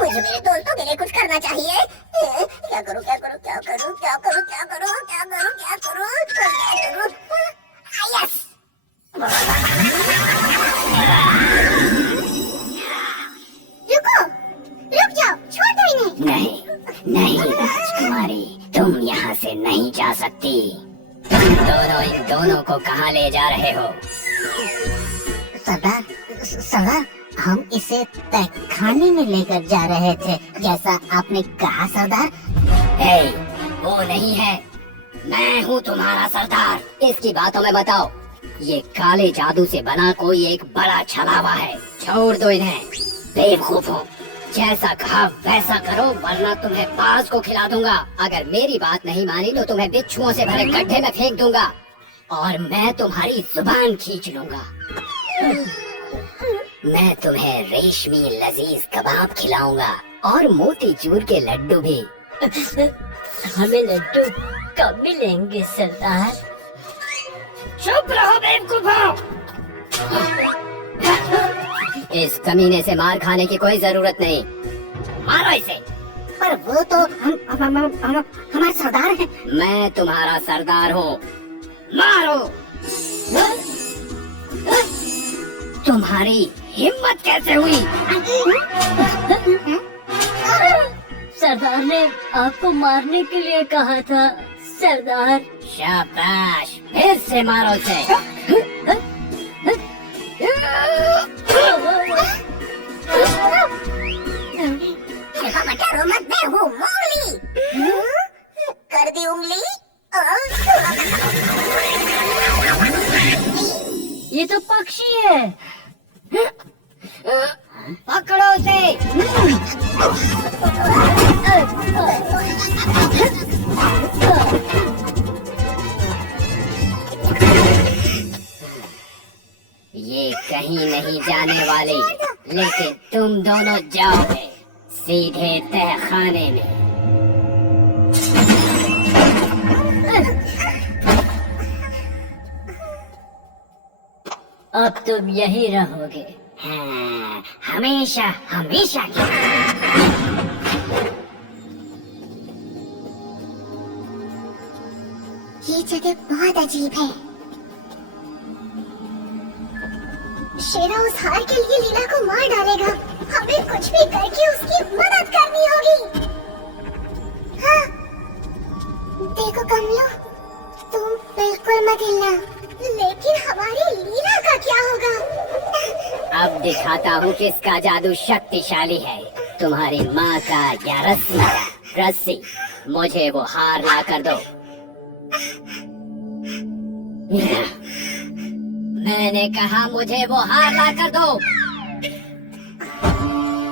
मुझे मेरे दोस्तों के लिए कुछ करना चाहिए। क्या करूं क्या करूं क्या करूं क्या करूं क्या करूं क्या करूं क्या करूं क्या करूं? यस, रुको, रुक जाओ, छोड़ दो इन्हें। नहीं नहीं राजकुमारी, तुम यहाँ से नहीं जा सकती। तुम दोनों इन दोनों को कहाँ ले जा रहे हो? सरदार, हम इसे तहखाने में लेकर जा रहे थे, जैसा आपने कहा सरदार। हे, वो नहीं है, मैं हूँ तुम्हारा सरदार। इसकी बातों में बताओ, ये काले जादू से बना कोई एक बड़ा छलावा है। छोड़ दो इन्हें, बेवकूफों। जैसा कहा वैसा करो, वरना तुम्हें बाज को खिला दूंगा। अगर मेरी बात नहीं मानी तो तुम्हें बिच्छुओं से भरे गड्ढे में फेंक दूंगा और मैं तुम्हारी जुबान खींच लूंगा। मैं तुम्हें रेशमी लजीज कबाब खिलाऊंगा और मोतीचूर के लड्डू भी। हमें लड्डू कब मिलेंगे सरदार? चुप रहो बेवकूफों। इस कमीने से मार खाने की कोई जरूरत नहीं, मारो इसे। पर वो तो हमारे सरदार हैं। मैं तुम्हारा सरदार हूँ, मारो। तुम्हारी हिम्मत कैसे हुई? सरदार ने आपको मारने के लिए कहा था सरदार। शाबाश, फिर से मारो उसे। डरो मत, मैं हूँ मोगली। कर दी उंगली। ये तो पक्षी है। पकड़ो उसे। ये कहीं नहीं जाने वाली, लेकिन तुम दोनों जाओगे सीधे तहखाने में। अब तुम यही रहोगे। हाँ, हमेशा हमेशा के ये जगह बहुत अजीब है। शेरा उस हार के लिए लीला को मार डालेगा। हमें कुछ भी करके उसकी मदद करनी होगी। हाँ, देखो कमलो, तुम बिल्कुल मत हिलना। लेकिन हमारी लीला का क्या होगा? अब दिखाता हूँ किसका जादू शक्तिशाली है, तुम्हारी माँ का या रस्सी का। रस्सी, मुझे वो हार ला कर दो। मैंने कहा मुझे वो हार ला कर दो।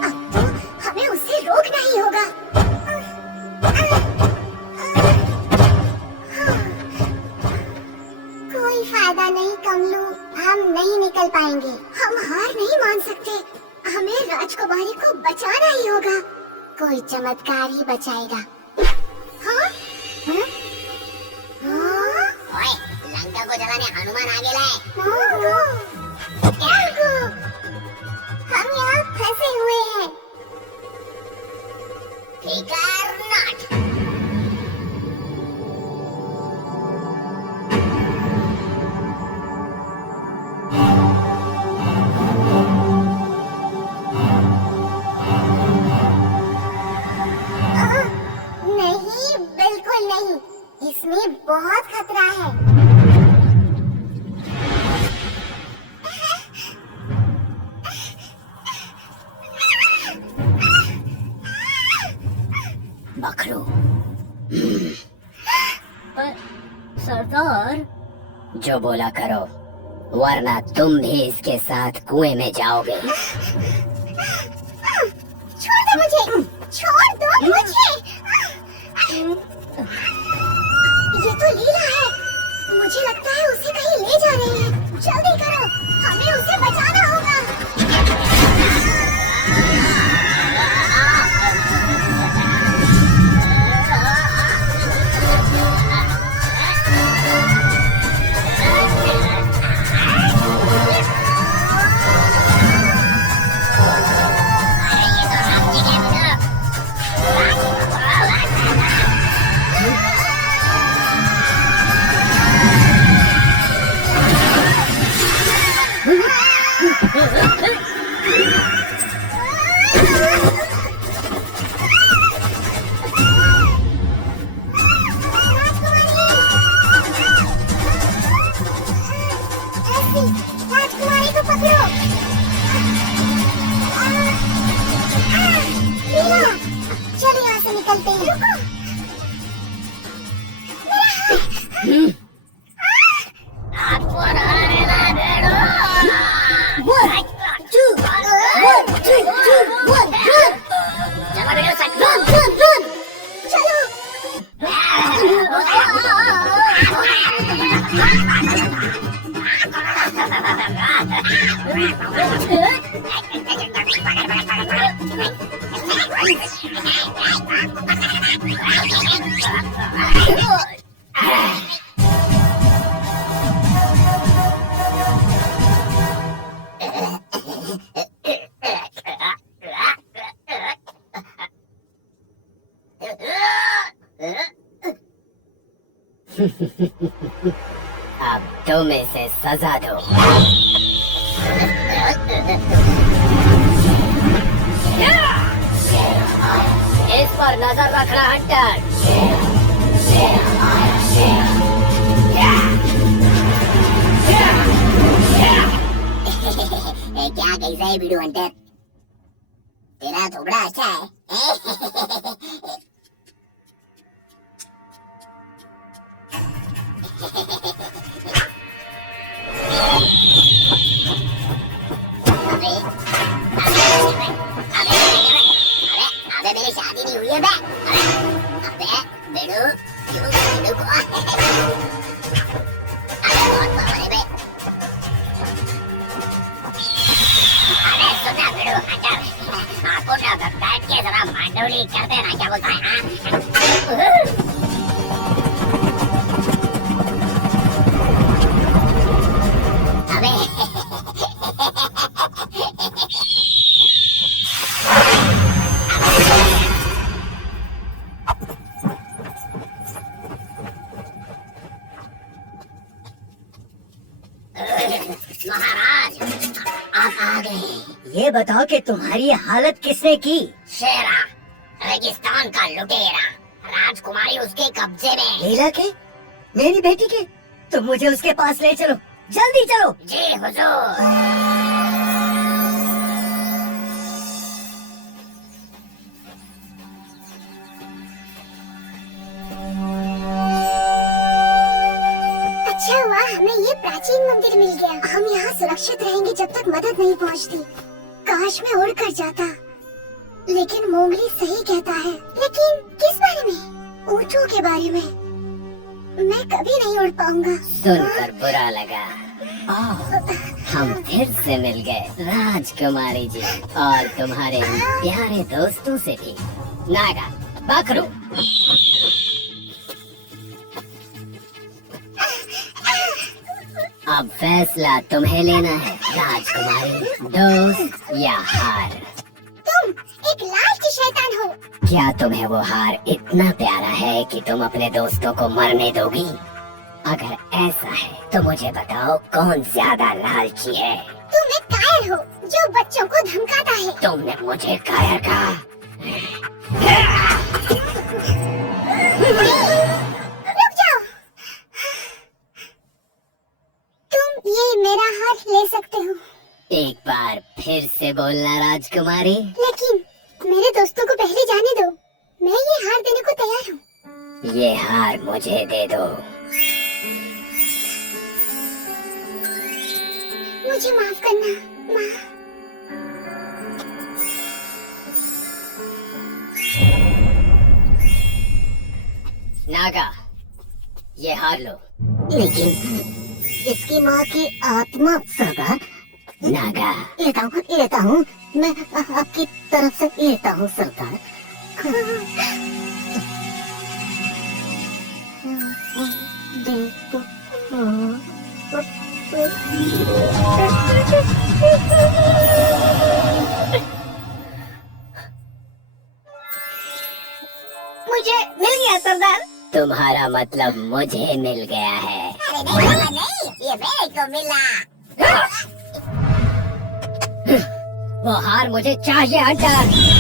अब तो हमें उसे रोकना ही होगा। कोई फायदा नहीं कमलू, हम नहीं निकल पाएंगे। हम हार नहीं मान सकते। हमें राजकुमारी को बचाना ही होगा। कोई चमत्कार ही बचाएगा। हाँ? हाँ? ओए, लंका को जलाने हनुमान आ गेला है। हम यहाँ फंसे हुए हैं। फिकर नॉट। नहीं, बिल्कुल नहीं। इसमें बहुत खतरा है। बकरू। पर सरदार, जो बोला करो, वरना तुम भी इसके साथ कुएं में जाओगे। छोड़ दो मुझे, छोड़ दो मुझे। ये तो लीला है। मुझे लगता है उसे कहीं ले जा रहे हैं। जल्दी करो, हमें उसे बचाना होगा। राजकुमारी को पकड़ो। लीला, चलो यहाँ से निकलते हैं। रुको। अब तुम इसे सजा दो। इस पर नजर रखना हंटर। क्या कैसा है वीडियो हंटर? तेरा थोड़ा अच्छा है। अबे मेरी शादी नहीं हुई है बे। अबे बेड़ू, क्यों बेड़ू को? अबे बहुत पावर है बे। अबे सुना बेड़ू हटा, आपको ना बैठ के जरा मांडोली करते ना, क्या बोलता है? अबे महाराज, आप आ गए। ये बताओ कि तुम्हारी हालत किसने की? शेरा, रेगिस्तान का लुटेरा, राजकुमारी उसके कब्जे में। लीला के? मेरी बेटी के? तुम मुझे उसके पास ले चलो, जल्दी चलो। जी हुजूर। अच्छा हुआ हमें ये प्राचीन मंदिर मिल गया। हम यहाँ सुरक्षित रहेंगे जब तक मदद नहीं पहुँचती। काश मैं उड़ कर जाता, लेकिन मोंगली सही कहता है। लेकिन किस बारे में? ऊँटों के बारे में। मैं कभी नहीं उड़ पाऊंगा। सुनकर बुरा लगा। हम फिर से मिल गए राजकुमारी जी, और तुम्हारे प्यारे दोस्तों से भी। नागा, बकरू। अब फैसला तुम्हें लेना है राजकुमारी, दोस्त या हार। तुम एक लालची शैतान हो। क्या तुम्हें वो हार इतना प्यारा है कि तुम अपने दोस्तों को मरने दोगी? अगर ऐसा है तो मुझे बताओ कौन ज्यादा लालची है? तुम एक कायर हो जो बच्चों को धमकाता है। तुमने मुझे कायर कहा? रुक जाओ। तुम ये मेरा हाथ ले सकते हो। एक बार फिर से बोलना राजकुमारी। लेकिन मेरे दोस्तों को पहले जाने दो। मैं ये हार देने को तैयार हूँ। ये हार मुझे दे दो। मुझे माफ करना, माँ। नागा, ये हार लो। लेकिन इसकी माँ की आत्मा। सरदार, नागा, लेता हूँ मैं आपकी तरफ से लेता हूँ सरदार। मुझे मिल गया सरदार। तुम्हारा मतलब मुझे मिल गया है। अरे नहीं, ये मेरे को मिला। वो हार मुझे चाहिए हंटर।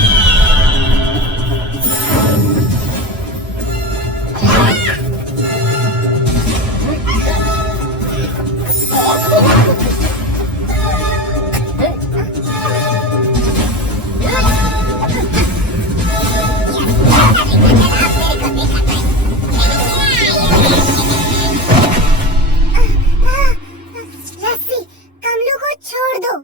रस्सी, कमलू को छोड़ दो।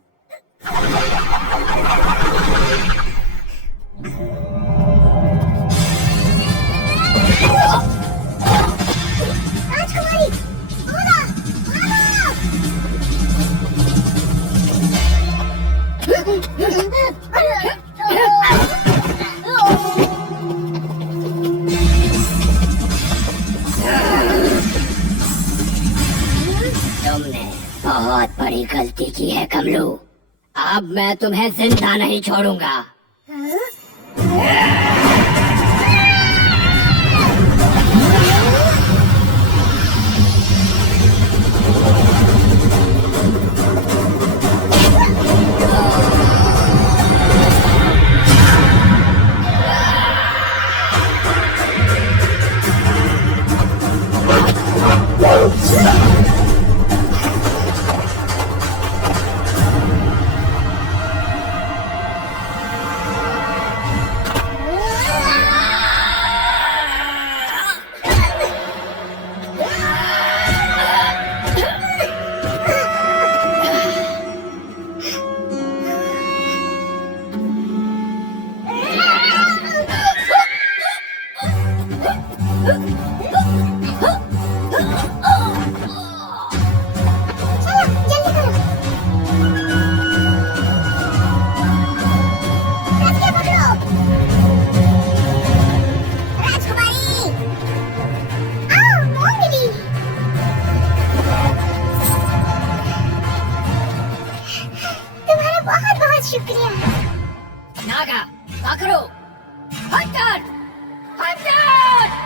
राजकुमारी, बोला, तुमने बहुत बड़ी गलती की है कमलू। अब मैं तुम्हें जिंदा नहीं छोड़ूंगा। शुक्रिया। नागा, पकड़ो, हंटर, हंटर!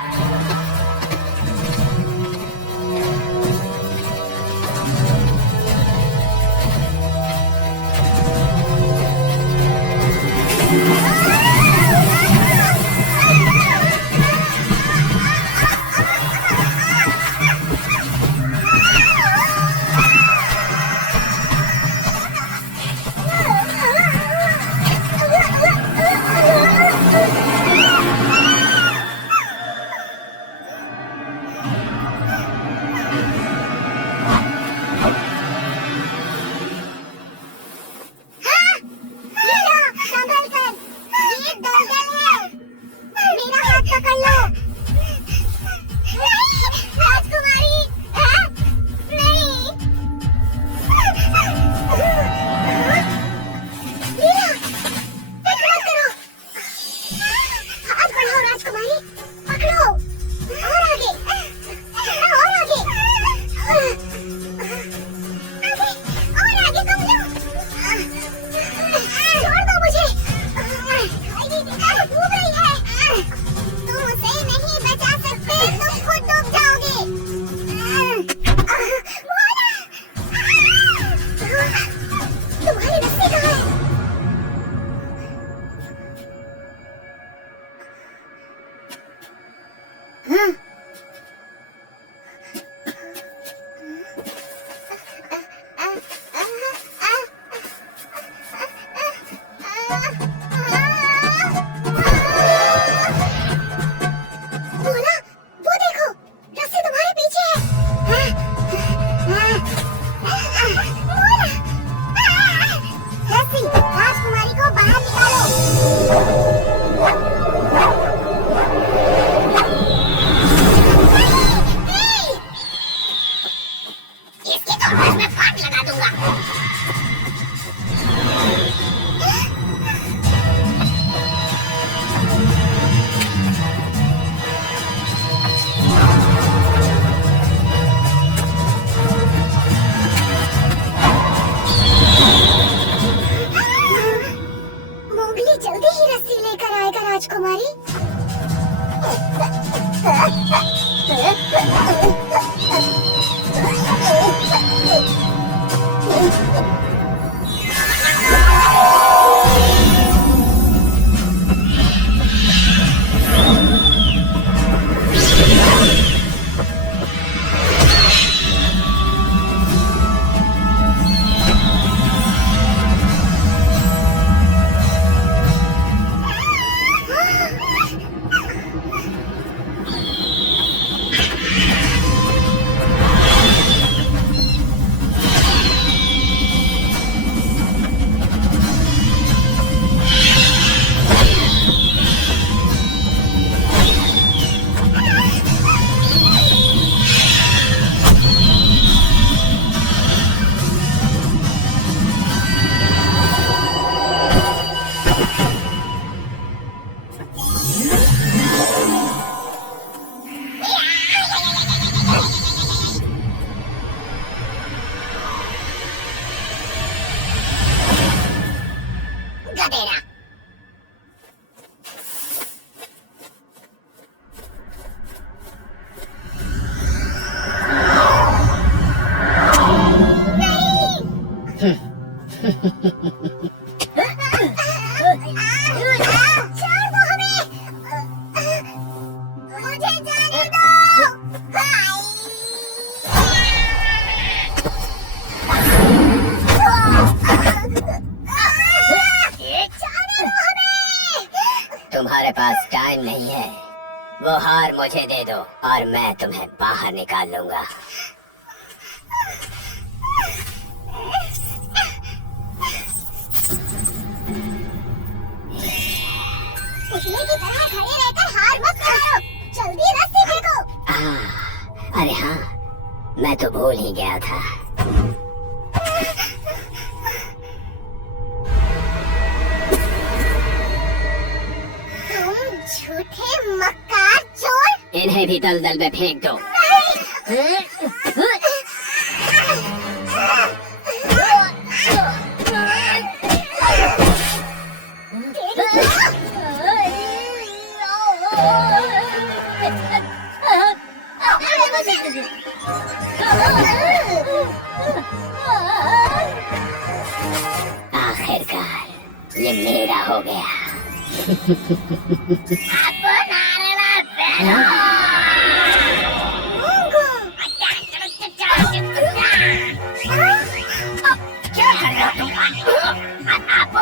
बस मैं पाट लगा दूंगा। मोगली जल्दी ही रस्सी लेकर आएगा राजकुमारी। गधेड़ा। छोड़ दो हमें। मुझे जाने दो। जाने दो हमें। तुम्हारे पास टाइम नहीं है, वो हार मुझे दे दो और मैं तुम्हें बाहर निकाल लूंगा। पुतले की तरह खड़े रहकर हार मत मारो। जल्दी रस्सी फेंको। अरे हाँ, मैं तो भूल ही गया था। तुम झूठे मक्कार चोर। इन्हें भी दलदल में फेंक दो। आखिरकार ये मेरा हो गया। क्या कर रहे हो तुम? आप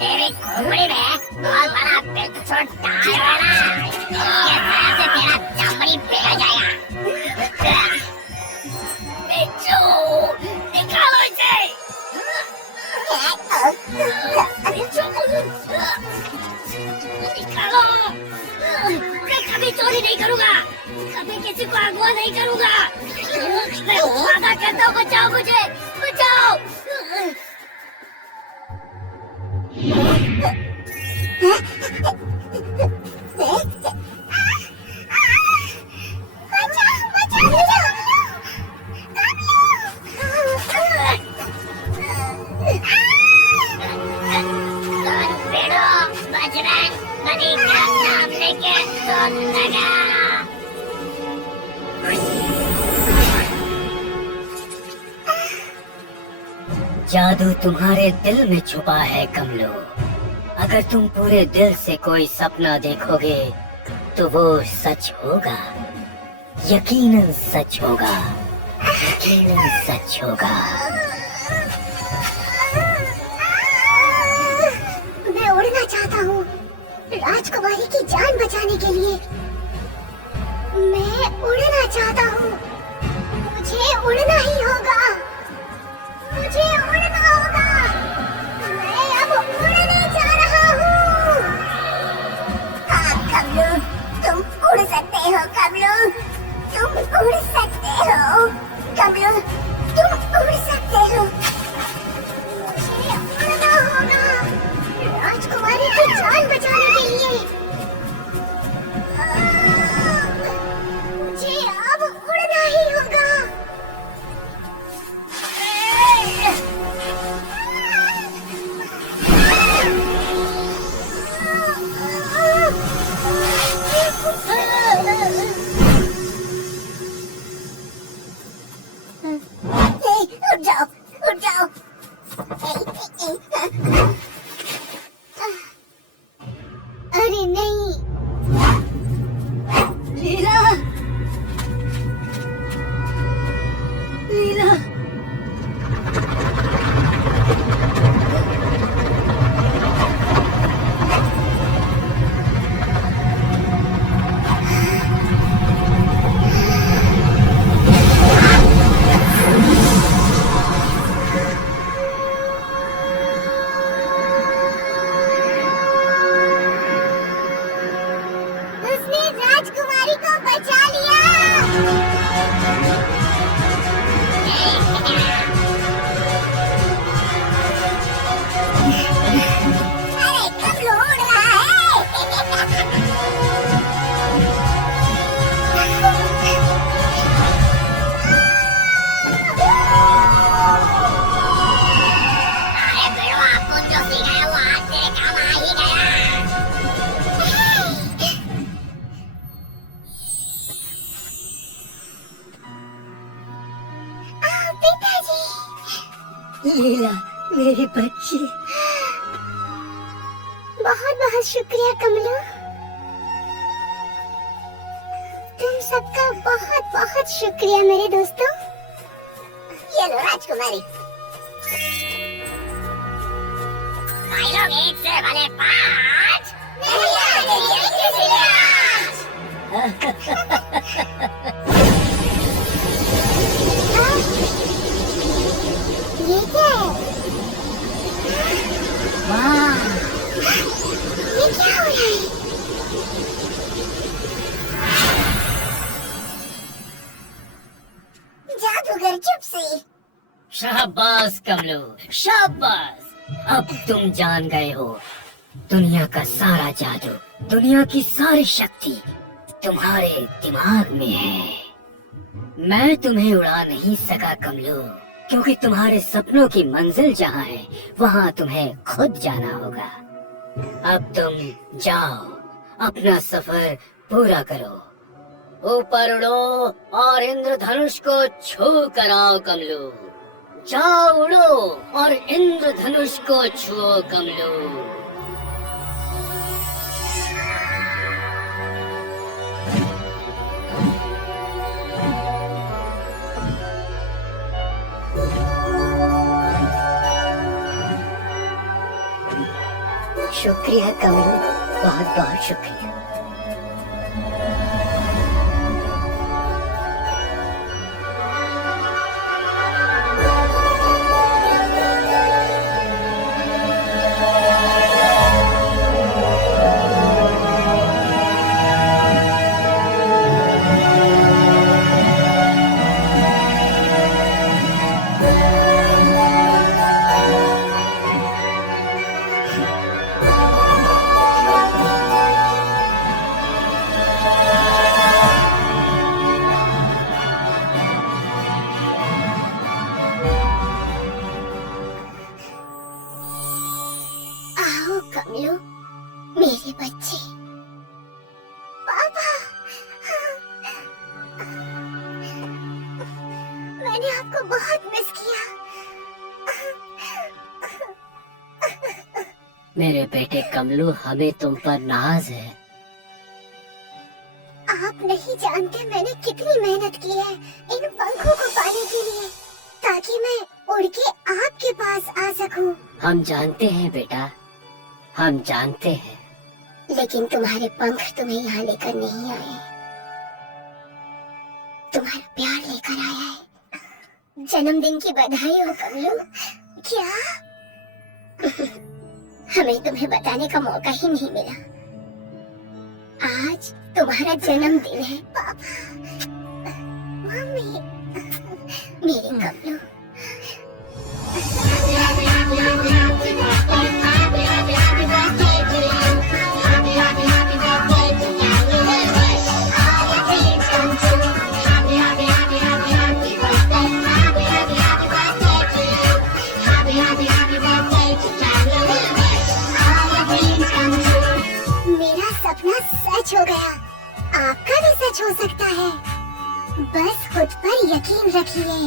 तेरी खोपड़ी में बहुत बड़ा पेट्रोल डाल रहा है। इसके वजह से तेरा चमड़ी पिघल जाएगा। बिच्छू, निकालो इसे। निकालो। मैं कभी चोरी नहीं करूँगा, कभी किसी को अगवा नहीं करूँगा। मैं वादा करता हूँ, बचाओ मुझे, बचाओ। बजरंग बली का नाम लेके सोच लगा। जादू तुम्हारे दिल में छुपा है कमलो। अगर तुम पूरे दिल से कोई सपना देखोगे तो वो सच होगा, यकीनन सच होगा, यकीनन सच होगा। मैं उड़ना चाहता हूँ राजकुमारी की जान बचाने के लिए। मैं उड़ना चाहता हूँ, मुझे उड़ना ही होगा, मुझे उड़ना होगा। मैं अब उड़ने जा रहा हूँ। हाँ कमलू, तुम उड़ सकते हो कमलू, तुम उड़ सकते हो कमलू, तुम उड़ अरे कमलू उड़ रहा है। अरे बेड़वा, तुम जो सिखाया वो आज तेरे काम आ ही गया। पिताजी, लीला मेरी बच्ची, बहुत बहुत शुक्रिया कमलू। तुम सबका बहुत बहुत शुक्रिया मेरे दोस्तों। ये लो राजकुमारी। डायलॉग 1 से भले 5 नहीं आने देंगे किसी ने आज। ये क्या है? वाह, ये क्या हो रहा है? जादूगर चुप से। शाबाश कमलू, शाबाश। अब तुम जान गए हो, दुनिया का सारा जादू, दुनिया की सारी शक्ति तुम्हारे दिमाग में है। मैं तुम्हें उड़ा नहीं सका कमलू, क्योंकि तुम्हारे सपनों की मंजिल जहाँ है वहाँ तुम्हें खुद जाना होगा। अब तुम जाओ, अपना सफर पूरा करो, ऊपर उड़ो और इंद्रधनुष को छू कर आओ कमलू। जाओ उड़ो और इंद्रधनुष को छुओ कमलू। शुक्रिया कमलू, बहुत बहुत शुक्रिया। आओ कमलू, मेरे बच्चे। पापा, मैंने आपको बहुत मिस किया। मेरे बेटे कमलू, हमें तुम पर नाज है। आप नहीं जानते मैंने कितनी मेहनत की है इन पंखों को पाने के लिए, ताकि मैं उड़ के आपके पास आ सकूं। हम जानते हैं बेटा, हम जानते हैं। लेकिन तुम्हारे पंख तुम्हें यहाँ लेकर नहीं आए, तुम्हारा प्यार लेकर आया है। जन्मदिन की बधाई हो कमलू। क्या? हमें तुम्हें बताने का मौका ही नहीं मिला। आज तुम्हारा जन्मदिन है पापा, मम्मी, मेरे कमलू। मेरा सपना सच हो गया, आपका भी सच हो सकता है। बस खुद पर यकीन रखिए।